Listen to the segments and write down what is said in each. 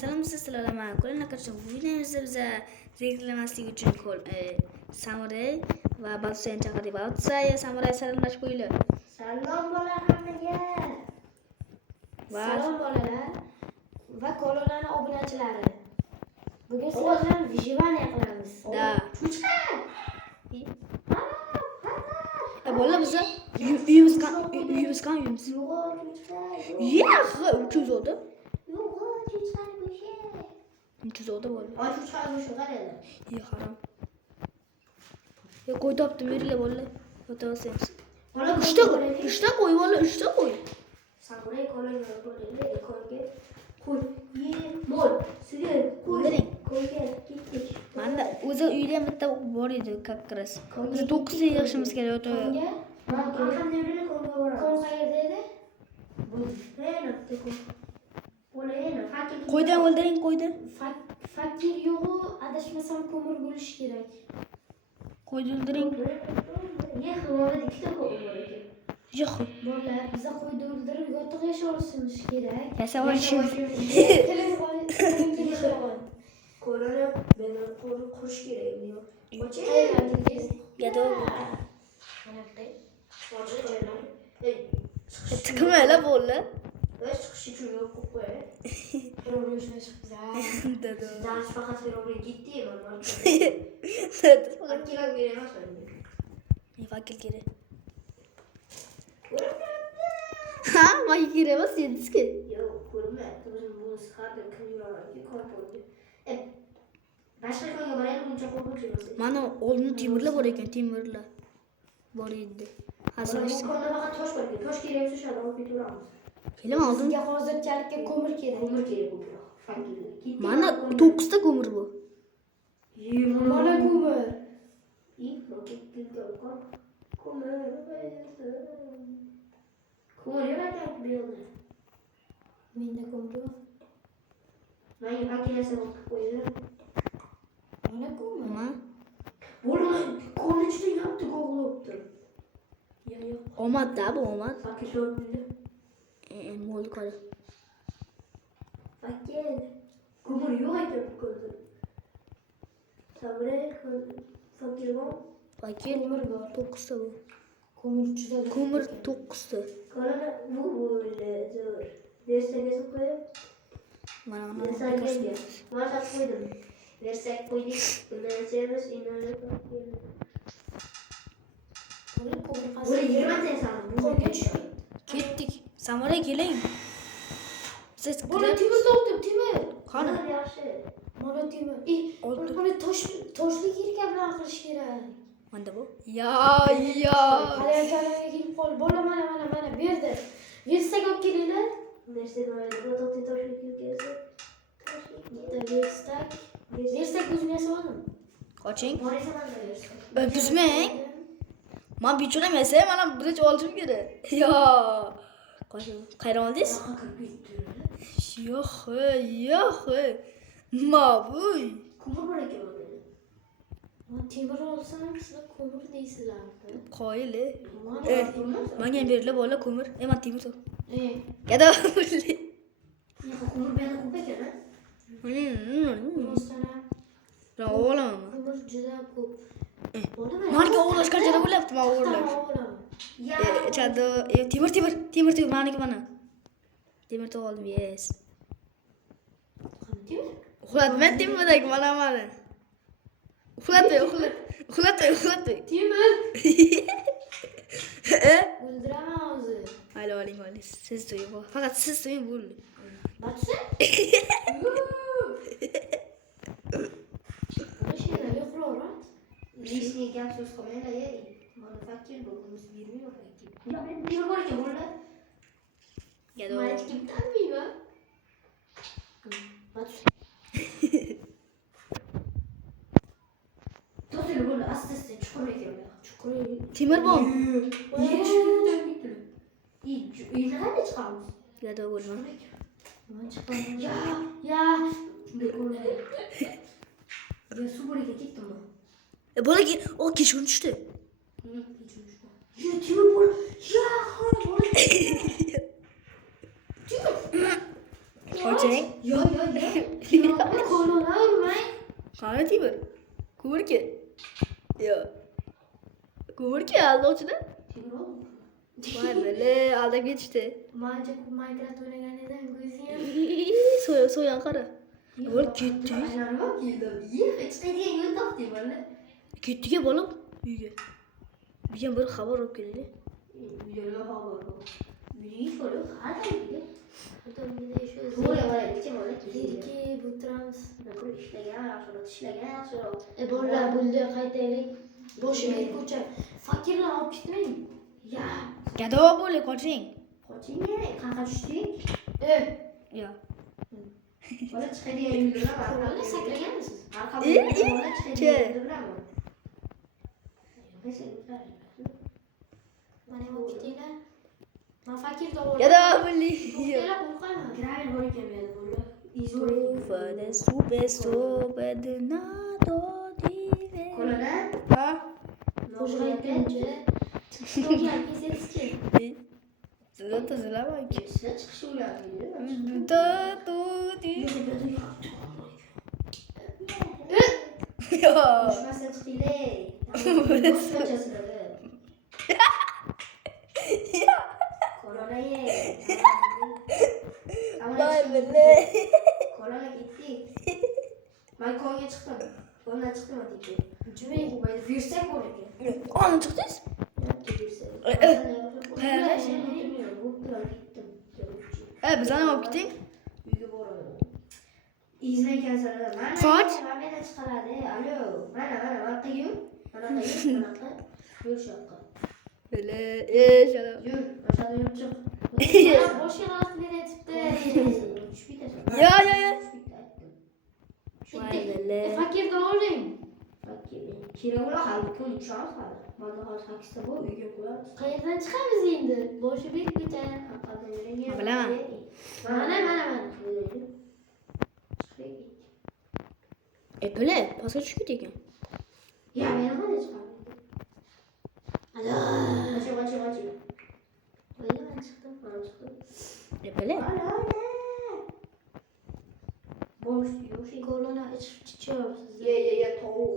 Salom sizlarga ma'qul naqshim videomizda biza reklamaslik uchun Samuray va Batsan chaqirdik. Batsan Samuray salomlash qo'yinglar. Salom bolalar hammaga. Salom bolalar va kanalning obunachilari. Bugun sizlar bilan vijivaniya qilamiz. Da. Chuchqa. Bolalar biza uyimiz kan. Yo'q, chuchqa. Yo'q, 300 oldu. Yo'q, chuchqa bo'she. 300 oldu bolalar. Ay chuchqa bo'she qaraylar. Yo'q, harom. Qo'y topdim, veringlar bolalar. O'tavasamiz. Bola 3 ta qo'y bolalar, 3 ta qo'y. Samuray qo'ylar bo'ladi, ekonga. Qo'y. Mol. Sizga qo'y. Qo'yga ketdik. Manda o'zi uyda ham bitta bor edi, kakras. Biz 9 ta yig'ishimiz kerak o'ta. Kon qayerda edi? Qo'ydan o'ldiring, qo'ydi. Fakir yo'g'u, adashmasam ko'mir bo'lishi kerak. Qo'yni o'ldiring. Yo'q. Bolalar, biza qo'yni o'ldirib yotiq yashashimiz kerak. Yasab olishimiz. Qo'lini beni qurish kerak. Gado. Tıkmayla bolla. Chiqish uchun yo'l qo'y. Dado. Dars faqat oraya gitti mana. Fakirlar beramiz. Fakir kerak. Ha, fakir kerak emas, sizga. Yo'q, ko'rmayapti. O'zim buni siqardim, kim yuraman, ko'p bo'ldi. Boshqa ko'yga boraylik, uncha qo'rqib. Mana oldin temirlar bor ekan, temirlar. Bor edi. Hozir bu ko'rda faqat tosh bor ekan. Tosh kerak bo'lsa shuni olib ketaveramiz. Kelim oldim. Sizga hozirchalikka ko'mir kerak. Ko'mir kerak bo'ldi. Fakirlik. Mana 9 ta ko'mir bu. Mana ko'mir. Ko'mir. Ko'mir yo'q berdi. Menda ko'mir yo'q. Menga fakirlasa qo'yinglar. Mana ko'mir. Nima? Bo'lmay, qo'lni juda yopti qo'g'lobdi. Yo'q. Omad-da bu, omad. Fakir bo'ldi. Mo'l qora. Fakir. Ko'mir yo'q ekan bu ko'lda. Samuray fakir bor. Fakir Ko'mir bor. 9 ta bu. Ko'mir juda. Ko'mir 9 ta. Qolani bu bo'ldi. Zo'r. Versaga qo'yib. Mana Mana qo'ydim. Versak qo'ydik. Bundan servis inonib qo'ydim. Bo'li 20 ta san. Qo'yga tushib ketdik. Samuray keling. Siz Bo'li temir topdim, temir. qani? Yaxshi. Mana temir. Buni toshli yelka bilan qilish kerak. Manda bu. Halayakalaga kelib qol. Bola mana berdi. Versak olib kelinglar. Versak oladi. To'xta toshli yelkasi. Versak o'zim yasadim. Qoching. Borasa mana versak. Buzmang. Men bichunam yasay, mana birinchi olishim kerak. Yo. Qoching. Qayerdan oldingiz? Yo'q. Nima bu? Ko'mir bor ekan bu. Men temir olsam, sizlar ko'mir deysizlar. Qoyil. Menga ham beringlar bola ko'mir. Men temir top. Gado. Ko'mir beni ko'p ekan. Ben oğlamam. Ko'mir juda ko'p. Menga o'g'lash qancha bo'lyapti, men o'g'lash. Chado, temir, meniki mana. Temir tog' oldim, yes. Uxlatma temidagi mana. Uxlatma. Temir. O'ldiraman hozir. Mayli oling. Siz to'ying. Faqat siz to'ying bo'ldi. Batsa? Лишний газ ускоряет, mana fakir bo'lamiz, bermayman fakir. Ya men nima bor ekan bolalar? Gado. Mana kim taniymi? To'g'ri bo'ldi, asta-asta chuqur ekan. Chuqur. Temir bor. Uylarga chiqamiz. Gado bo'lma. Men chiqaman. Ya. Ben su boriga ketdim. Bola o kechqurun tushdi. Ya temir bor. Ya, Qoching. Yo. Kolona urmang. Qani Timur? Ko'rki. Yo. Ko'rki aldochida. Timur. Voy bile, aldab ketishdi. Mancha Minecraft o'ynaganingizda ko'zing ham. So'yan qara. Yo'l ketdi. Aylanma keldim. Hech qayerga yo'l topdim mana. Ketdiga bolam uyga. Bugun bir xabar olib keldi. Uyga xabar bor. Uyga ko'rib, qanday? To'g'ri, mana necha bola keldi. O'tiramiz. Ishlagan, yaxshiroq. Bolalar bo'ldi, qaytaylik. Boshimga ko'cha. Fakirlar olib ketmang. Ya. Gado bo'li qoching. Qoching, qanaqa tushding? Yo. Bola chiqadigan yo'llar bor. Bola sakraganmisiz? Bola chiqadigan yo'llar bor. Mana bu ketinglar. Men fakir to'g'ri. Gado bo'li. To'xtanglar, qo'rqaman. Gravel bor ekan bu yerda bola. Fade super de nado dive. Qo'lida? Ha? Qo'shayotgancha. Chiqishga keseschi. Zilaman ki. Siz chiqish ularni. Yo. Boshmasa chiqinglar. Korona ye. Voy bile. Korona ketdi. Men konga chiqdim. Kondan chiqdim deydi. Jumay qo'ydi. Virus bor ekan. Qani chiqdingiz? Bizani olib keting. Uyga boraman. İzleyen sarıda. Kaç? Mana chiqaradi. Alo. Mana qiyim. Mana yur shoqqa. Bile, shalom. Yur, aşağıda yur chiq. Bosh yo'qni aytibdi. Tushib ketasan. Yo. Voy bile. Fakirda oling. Fakir. Kerak halbuki 3 soat hali. Mana hozir 8 ta bu uyga qo'yamiz. Qayerdan chiqamiz endi? Boshi bek ko'cha. Bilaman. Mana. Bile, pastga tushib ketgan. Ya meni qanday chiqardi? Alo. Qoch. Voyla men chiqdim. Bile. Alo. Boş yo'q. Korona ichib Ye. Tovuq.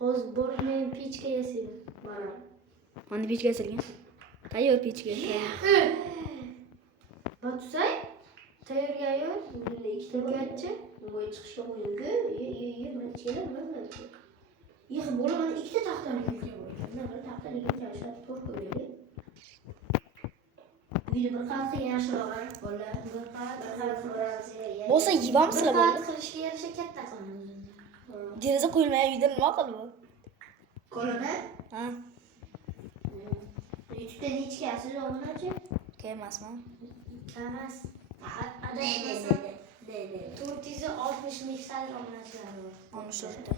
Hozir borib men pechka yasayman. Mana pechka yasalgan. Tayyor pechka. Batusay? Tayyorga bunda ikkita bo'laychi. Voy chiqishga qo'yildi. Men ichgaman. Bo'la mana ikkita taxtani yurgan bo'lgan. Bir taxtani yurgan shart to'rt qo'yaylik. Uyda bir qavatga yaxshiroq bola. Bir qavat Bo'lsa yeyamsizlar qavat bo'ldi. qilishga yarasha katta qilamiz. Deraza qo'yilmay uyda nima qildi? Korona? Ha, YouTube'da nechkasiz obunachi? kelmasman. Emas. Adashmasam 460 nechtalik obunachilar bor. 14 ta.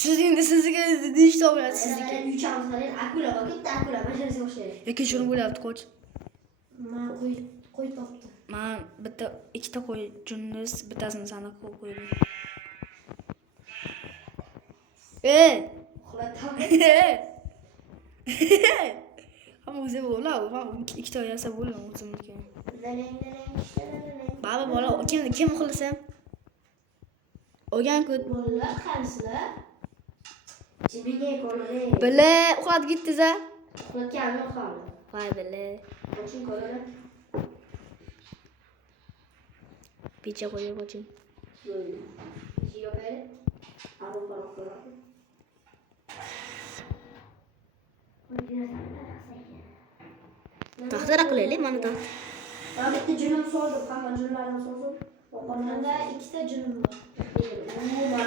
Sizga nechta bo'ladi sizniki? Uchamiz akula bor, bitta akula bajarsa o'xshaydi. Yoki shuni bo'lyapti qo'ch. Men qo'y topdim. Men bitta ikkita qo'y junnis, bittasini sana qo'ydim. Uxlatam. Hamma o'zi bo'ladi. Men ikkita yasa bo'laman o'zimniki. Dalang. Baba bola, kim uxlasam? O'gan ko't. Bolalar qarisizlar? Jibiga qo'lini. Bile, uxlab ketdiz-a? Uxlatganmi qoldi? Voy bile. Qo'ching qo'lini. Pechka qo'yib qo'ching. Yo'q edi. Aro qo'yadi. Taxtara qilaylik, mana taxt. Ben bitti cünüm sordum. Kanka cünümlerden sordum. Bende 2 ta cünüm var. Bu var.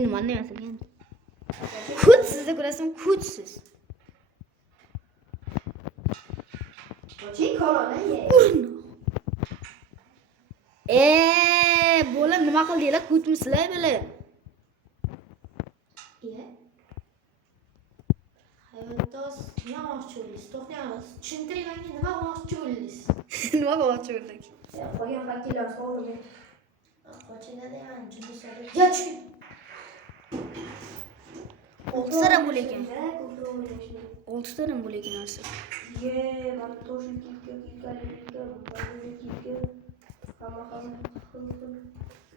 Nimani emaskan? Kuchsiz ko'rasam, kuchsiz. Qo'ching korona ye. Bola nima qildinglar? Kuchmisizlar bile. Ye. Hayotdos nima olmoqchi bo'ldingiz? To'xtaymiz. Tushuntiring menga nima olmoqchi bo'ldingiz? Nima qilmoqchi bo'ldik? Qolgan vakillar sordum. Qo'chingda deyman, junda so'radi. Ya tushun. oltitara bo'l ekan. 6 ta bo'l ekan narsa. Ye, mana to'shak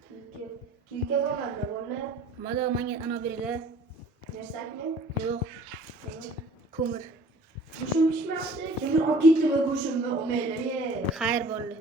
kilka, kilka bo'lmadi, bola. Mana menga ana beringlar. Nersakmi? Yo'q, ko'mir. Go'shim pishmoqda. Kimdir olib ketdimi go'shimni? Olmaylar, ye. Xayr bo'ldi.